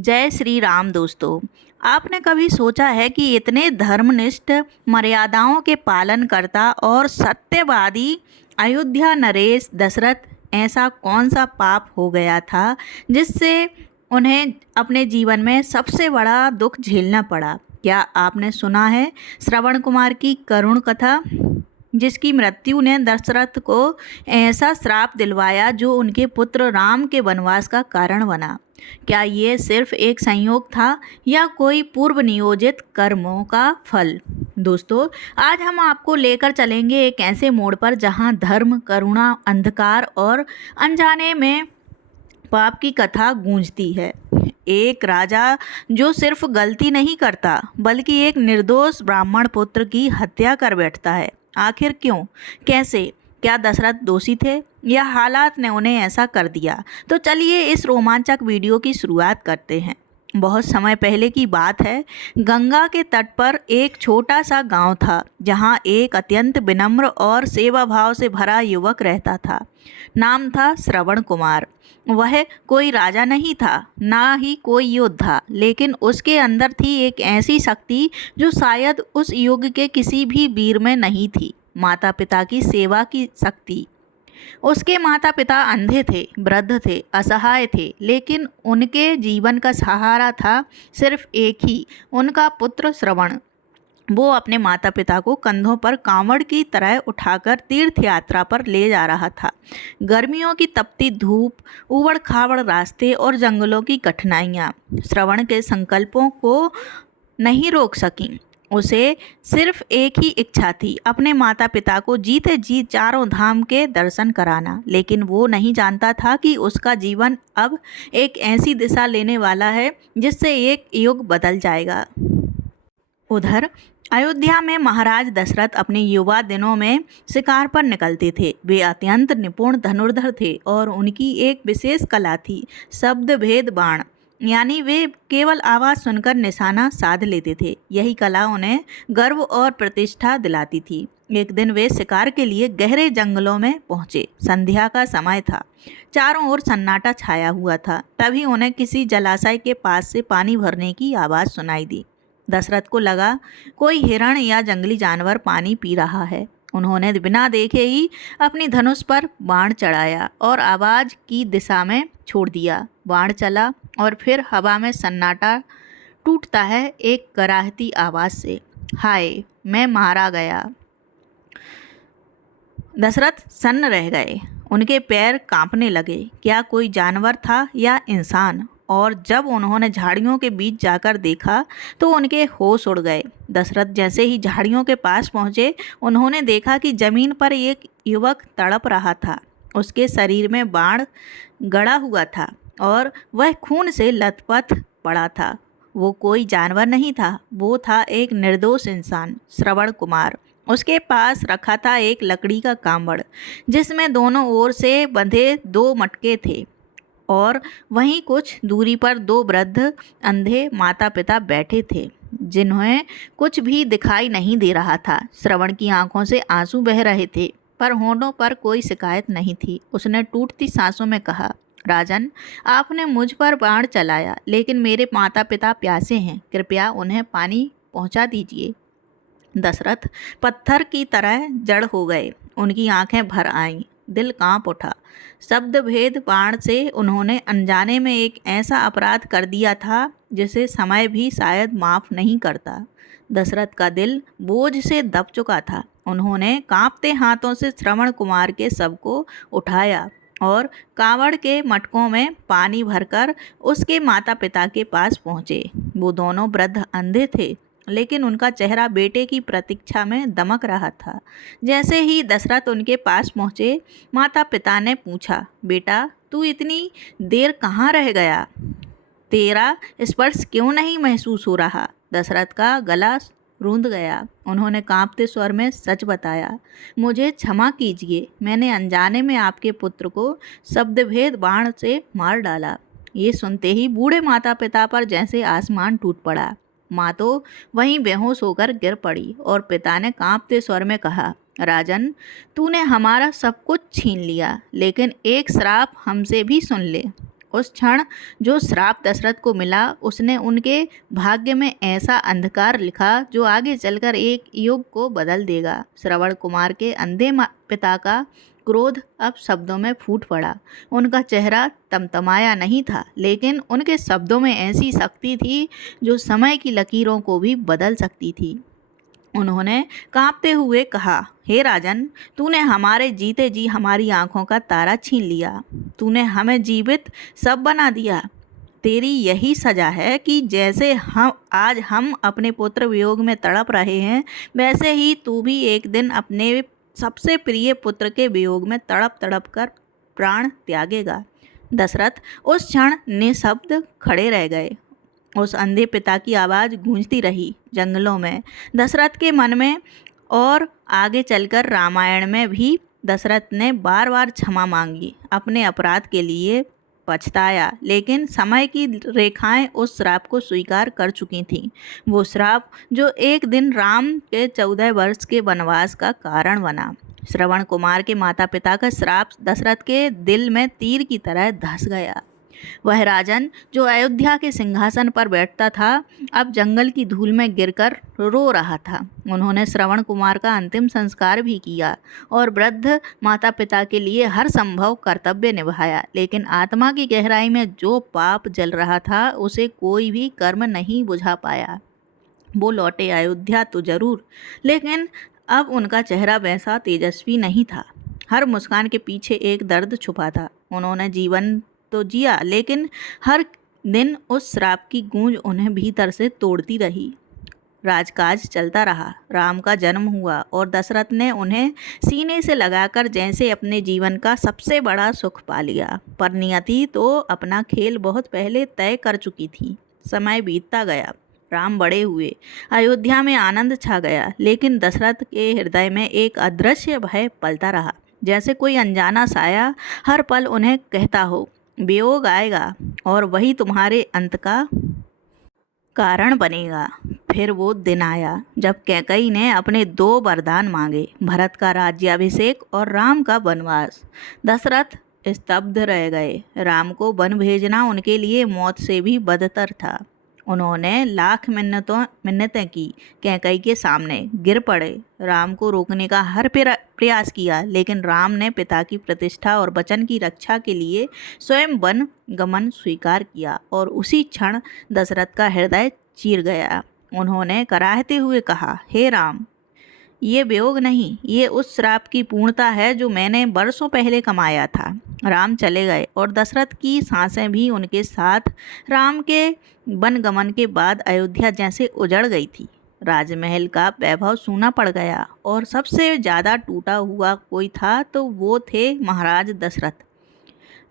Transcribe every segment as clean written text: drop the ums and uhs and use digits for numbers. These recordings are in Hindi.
जय श्री राम दोस्तों। आपने कभी सोचा है कि इतने धर्मनिष्ठ, मर्यादाओं के पालन करता और सत्यवादी अयोध्या नरेश दशरथ ऐसा कौन सा पाप हो गया था जिससे उन्हें अपने जीवन में सबसे बड़ा दुख झेलना पड़ा? क्या आपने सुना है श्रवण कुमार की करुण कथा, जिसकी मृत्यु ने दशरथ को ऐसा श्राप दिलवाया जो उनके पुत्र राम के वनवास का कारण बना? क्या ये सिर्फ एक संयोग था या कोई पूर्व नियोजित कर्मों का फल? दोस्तों, आज हम आपको लेकर चलेंगे एक ऐसे मोड़ पर जहां धर्म, करुणा, अंधकार और अनजाने में पाप की कथा गूंजती है। एक राजा जो सिर्फ गलती नहीं करता बल्कि एक निर्दोष ब्राह्मण पुत्र की हत्या कर बैठता है। आखिर क्यों, कैसे? क्या दशरथ दोषी थे या हालात ने उन्हें ऐसा कर दिया? तो चलिए इस रोमांचक वीडियो की शुरुआत करते हैं। बहुत समय पहले की बात है। गंगा के तट पर एक छोटा सा गांव था जहां एक अत्यंत विनम्र और सेवा भाव से भरा युवक रहता था। नाम था श्रवण कुमार। वह कोई राजा नहीं था, ना ही कोई योद्धा, लेकिन उसके अंदर थी एक ऐसी शक्ति जो शायद उस युग के किसी भी वीर में नहीं थी। माता पिता की सेवा की शक्ति। उसके माता पिता अंधे थे, वृद्ध थे, असहाय थे, लेकिन उनके जीवन का सहारा था सिर्फ एक ही, उनका पुत्र श्रवण। वो अपने माता पिता को कंधों पर कांवड़ की तरह उठाकर तीर्थ यात्रा पर ले जा रहा था। गर्मियों की तपती धूप, उबड़ खाबड़ रास्ते और जंगलों की कठिनाइयाँ श्रवण के संकल्पों को नहीं रोक सकीं। उसे सिर्फ एक ही इच्छा थी, अपने माता पिता को जीते जी चारों धाम के दर्शन कराना। लेकिन वो नहीं जानता था कि उसका जीवन अब एक ऐसी दिशा लेने वाला है जिससे एक युग बदल जाएगा। उधर अयोध्या में महाराज दशरथ अपने युवा दिनों में शिकार पर निकलते थे। वे अत्यंत निपुण धनुर्धर थे और उनकी एक विशेष कला थी, शब्द भेद बाण। यानी वे केवल आवाज़ सुनकर निशाना साध लेते थे। यही कला उन्हें गर्व और प्रतिष्ठा दिलाती थी। एक दिन वे शिकार के लिए गहरे जंगलों में पहुँचे। संध्या का समय था, चारों ओर सन्नाटा छाया हुआ था। तभी उन्हें किसी जलाशय के पास से पानी भरने की आवाज़ सुनाई दी। दशरथ को लगा कोई हिरण या जंगली जानवर पानी पी रहा है। उन्होंने बिना देखे ही अपनी धनुष पर बाण चढ़ाया और आवाज़ की दिशा में छोड़ दिया। बाण चला और फिर हवा में सन्नाटा टूटता है एक कराहती आवाज़ से, हाय मैं मारा गया। दशरथ सन्न रह गए, उनके पैर कांपने लगे। क्या कोई जानवर था या इंसान? और जब उन्होंने झाड़ियों के बीच जाकर देखा तो उनके होश उड़ गए। दशरथ जैसे ही झाड़ियों के पास पहुँचे, उन्होंने देखा कि जमीन पर एक युवक तड़प रहा था। उसके शरीर में बाण गड़ा हुआ था और वह खून से लथपथ पड़ा था। वो कोई जानवर नहीं था, वो था एक निर्दोष इंसान, श्रवण कुमार। उसके पास रखा था एक लकड़ी का कांवड़ जिसमें दोनों ओर से बंधे 2 मटके थे और वहीं कुछ दूरी पर 2 वृद्ध अंधे माता पिता बैठे थे जिन्हें कुछ भी दिखाई नहीं दे रहा था। श्रवण की आंखों से आंसू बह रहे थे पर होठों पर कोई शिकायत नहीं थी। उसने टूटती सांसों में कहा, राजन, आपने मुझ पर बाण चलाया, लेकिन मेरे माता पिता प्यासे हैं, कृपया उन्हें पानी पहुंचा दीजिए। दशरथ पत्थर की तरह जड़ हो गए, उनकी आंखें भर आईं, दिल कांप उठा। शब्द भेद बाण से उन्होंने अनजाने में एक ऐसा अपराध कर दिया था जिसे समय भी शायद माफ़ नहीं करता। दशरथ का दिल बोझ से दब चुका था। उन्होंने कांपते हाथों से श्रवण कुमार के शव को उठाया और कांवड़ के मटकों में पानी भरकर उसके माता पिता के पास पहुँचे। वो दोनों वृद्ध अंधे थे, लेकिन उनका चेहरा बेटे की प्रतीक्षा में दमक रहा था। जैसे ही दशरथ उनके पास पहुँचे, माता पिता ने पूछा, बेटा तू इतनी देर कहाँ रह गया? तेरा स्पर्श क्यों नहीं महसूस हो रहा? दशरथ का गला रूंध गया। उन्होंने कांपते स्वर में सच बताया, मुझे क्षमा कीजिए, मैंने अनजाने में आपके पुत्र को शब्दभेद बाण से मार डाला। ये सुनते ही बूढ़े माता पिता पर जैसे आसमान टूट पड़ा। माँ तो वहीं बेहोश होकर गिर पड़ी और पिता ने कांपते स्वर में कहा, राजन, तूने हमारा सब कुछ छीन लिया, लेकिन एक श्राप हमसे भी सुन ले। उस क्षण जो श्राप दशरथ को मिला उसने उनके भाग्य में ऐसा अंधकार लिखा जो आगे चलकर एक युग को बदल देगा। श्रवण कुमार के अंधे पिता का क्रोध अब शब्दों में फूट पड़ा। उनका चेहरा तमतमाया नहीं था, लेकिन उनके शब्दों में ऐसी शक्ति थी जो समय की लकीरों को भी बदल सकती थी। उन्होंने कांपते हुए कहा, हे राजन, तूने हमारे जीते जी हमारी आंखों का तारा छीन लिया। तूने हमें जीवित सब बना दिया। तेरी यही सजा है कि जैसे हम अपने पुत्र वियोग में तड़प रहे हैं, वैसे ही तू भी एक दिन अपने सबसे प्रिय पुत्र के वियोग में तड़प तड़प कर प्राण त्यागेगा। दशरथ उस क्षण निशब्द खड़े रह गए। उस अंधे पिता की आवाज़ गूंजती रही जंगलों में, दशरथ के मन में, और आगे चलकर रामायण में भी। दशरथ ने बार बार क्षमा मांगी, अपने अपराध के लिए पछताया, लेकिन समय की रेखाएं उस श्राप को स्वीकार कर चुकी थीं। वो श्राप जो एक दिन राम के 14 वर्ष के वनवास का कारण बना। श्रवण कुमार के माता पिता का श्राप दशरथ के दिल में तीर की तरह धंस गया। वह राजन जो अयोध्या के सिंहासन पर बैठता था, अब जंगल की धूल में गिरकर रो रहा था। उन्होंने श्रवण कुमार का अंतिम संस्कार भी किया और वृद्ध माता पिता के लिए हर संभव कर्तव्य निभाया, लेकिन आत्मा की गहराई में जो पाप जल रहा था उसे कोई भी कर्म नहीं बुझा पाया। वो लौटे अयोध्या तो जरूर, लेकिन अब उनका चेहरा वैसा तेजस्वी नहीं था। हर मुस्कान के पीछे एक दर्द छुपा था। उन्होंने जीवन तो जिया, लेकिन हर दिन उस श्राप की गूंज उन्हें भीतर से तोड़ती रही। राजकाज चलता रहा। राम का जन्म हुआ और दशरथ ने उन्हें सीने से लगाकर जैसे अपने जीवन का सबसे बड़ा सुख पा लिया। पर नियति तो अपना खेल बहुत पहले तय कर चुकी थी। समय बीतता गया, राम बड़े हुए, अयोध्या में आनंद छा गया, लेकिन दशरथ के हृदय में एक अदृश्य भय पलता रहा। जैसे कोई अनजाना साया हर पल उन्हें कहता हो, वियोग आएगा और वही तुम्हारे अंत का कारण बनेगा। फिर वो दिन आया जब कैकेयी ने अपने 2 वरदान मांगे, भरत का राज्याभिषेक और राम का वनवास। दशरथ स्तब्ध रह गए। राम को वन भेजना उनके लिए मौत से भी बदतर था। उन्होंने लाख मिन्नतें की, कैकेयी के सामने गिर पड़े, राम को रोकने का हर प्रयास किया, लेकिन राम ने पिता की प्रतिष्ठा और वचन की रक्षा के लिए स्वयं वन गमन स्वीकार किया। और उसी क्षण दशरथ का हृदय चीर गया। उन्होंने कराहते हुए कहा, हे राम, ये वियोग नहीं, ये उस श्राप की पूर्णता है जो मैंने बरसों पहले कमाया था। राम चले गए और दशरथ की सांसें भी उनके साथ। राम के वनगमन के बाद अयोध्या जैसे उजड़ गई थी। राजमहल का वैभव सूना पड़ गया और सबसे ज़्यादा टूटा हुआ कोई था तो वो थे महाराज दशरथ।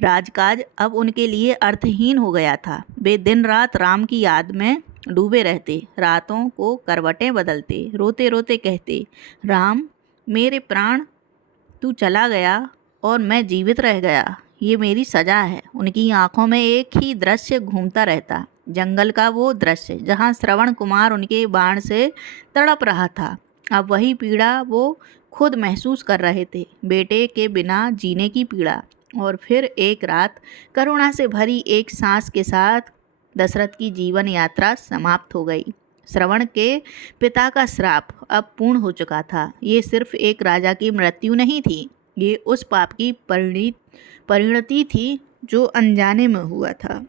राजकाज अब उनके लिए अर्थहीन हो गया था। वे दिन रात राम की याद में डूबे रहते, रातों को करवटें बदलते, रोते रोते कहते, राम मेरे प्राण, तू चला गया और मैं जीवित रह गया, ये मेरी सज़ा है। उनकी आंखों में एक ही दृश्य घूमता रहता, जंगल का वो दृश्य जहाँ श्रवण कुमार उनके बाण से तड़प रहा था। अब वही पीड़ा वो खुद महसूस कर रहे थे, बेटे के बिना जीने की पीड़ा। और फिर एक रात करुणा से भरी एक सांस के साथ दशरथ की जीवन यात्रा समाप्त हो गई। श्रवण के पिता का श्राप अब पूर्ण हो चुका था। ये सिर्फ एक राजा की मृत्यु नहीं थी, ये उस पाप की परिणति थी जो अनजाने में हुआ था,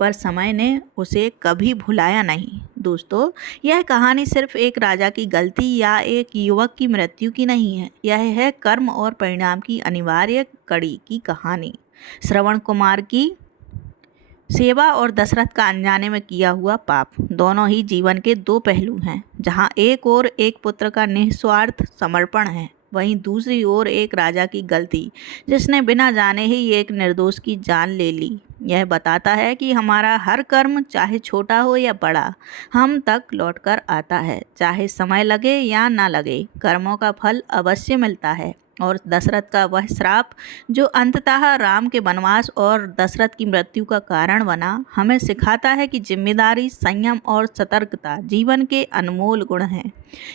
पर समय ने उसे कभी भुलाया नहीं। दोस्तों, यह कहानी सिर्फ एक राजा की गलती या एक युवक की मृत्यु की नहीं है। यह है कर्म और परिणाम की अनिवार्य कड़ी की कहानी। श्रवण कुमार की सेवा और दशरथ का अनजाने में किया हुआ पाप, दोनों ही जीवन के 2 पहलू हैं। जहाँ एक ओर एक पुत्र का निस्वार्थ समर्पण है, वहीं दूसरी ओर एक राजा की गलती जिसने बिना जाने ही एक निर्दोष की जान ले ली। यह बताता है कि हमारा हर कर्म, चाहे छोटा हो या बड़ा, हम तक लौटकर आता है। चाहे समय लगे या ना लगे, कर्मों का फल अवश्य मिलता है। और दशरथ का वह श्राप जो अंततः राम के वनवास और दशरथ की मृत्यु का कारण बना, हमें सिखाता है कि जिम्मेदारी, संयम और सतर्कता जीवन के अनमोल गुण हैं।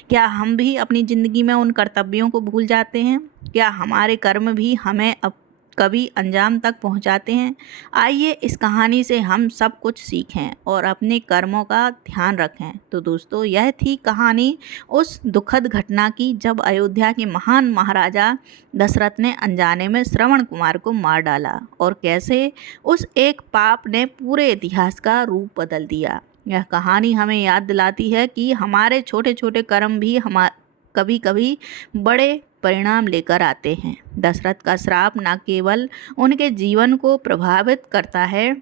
क्या हम भी अपनी ज़िंदगी में उन कर्तव्यों को भूल जाते हैं? क्या हमारे कर्म भी हमें कभी अंजाम तक पहुंचाते हैं। आइए इस कहानी से हम सब कुछ सीखें और अपने कर्मों का ध्यान रखें। तो दोस्तों, यह थी कहानी उस दुखद घटना की जब अयोध्या के महान महाराजा दशरथ ने अनजाने में श्रवण कुमार को मार डाला और कैसे उस एक पाप ने पूरे इतिहास का रूप बदल दिया। यह कहानी हमें याद दिलाती है कि हमारे छोटे छोटे कर्म भी कभी कभी बड़े परिणाम लेकर आते हैं। दशरथ का श्राप न केवल उनके जीवन को प्रभावित करता है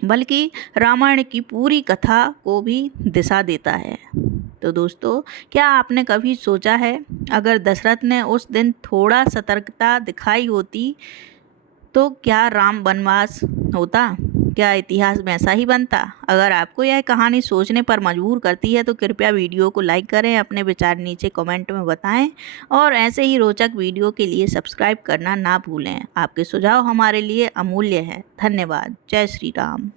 बल्कि रामायण की पूरी कथा को भी दिशा देता है। तो दोस्तों, क्या आपने कभी सोचा है, अगर दशरथ ने उस दिन थोड़ा सतर्कता दिखाई होती तो क्या राम वनवास होता? क्या इतिहास वैसा ही बनता? अगर आपको यह कहानी सोचने पर मजबूर करती है तो कृपया वीडियो को लाइक करें, अपने विचार नीचे कमेंट में बताएं और ऐसे ही रोचक वीडियो के लिए सब्सक्राइब करना ना भूलें। आपके सुझाव हमारे लिए अमूल्य है। धन्यवाद। जय श्री राम।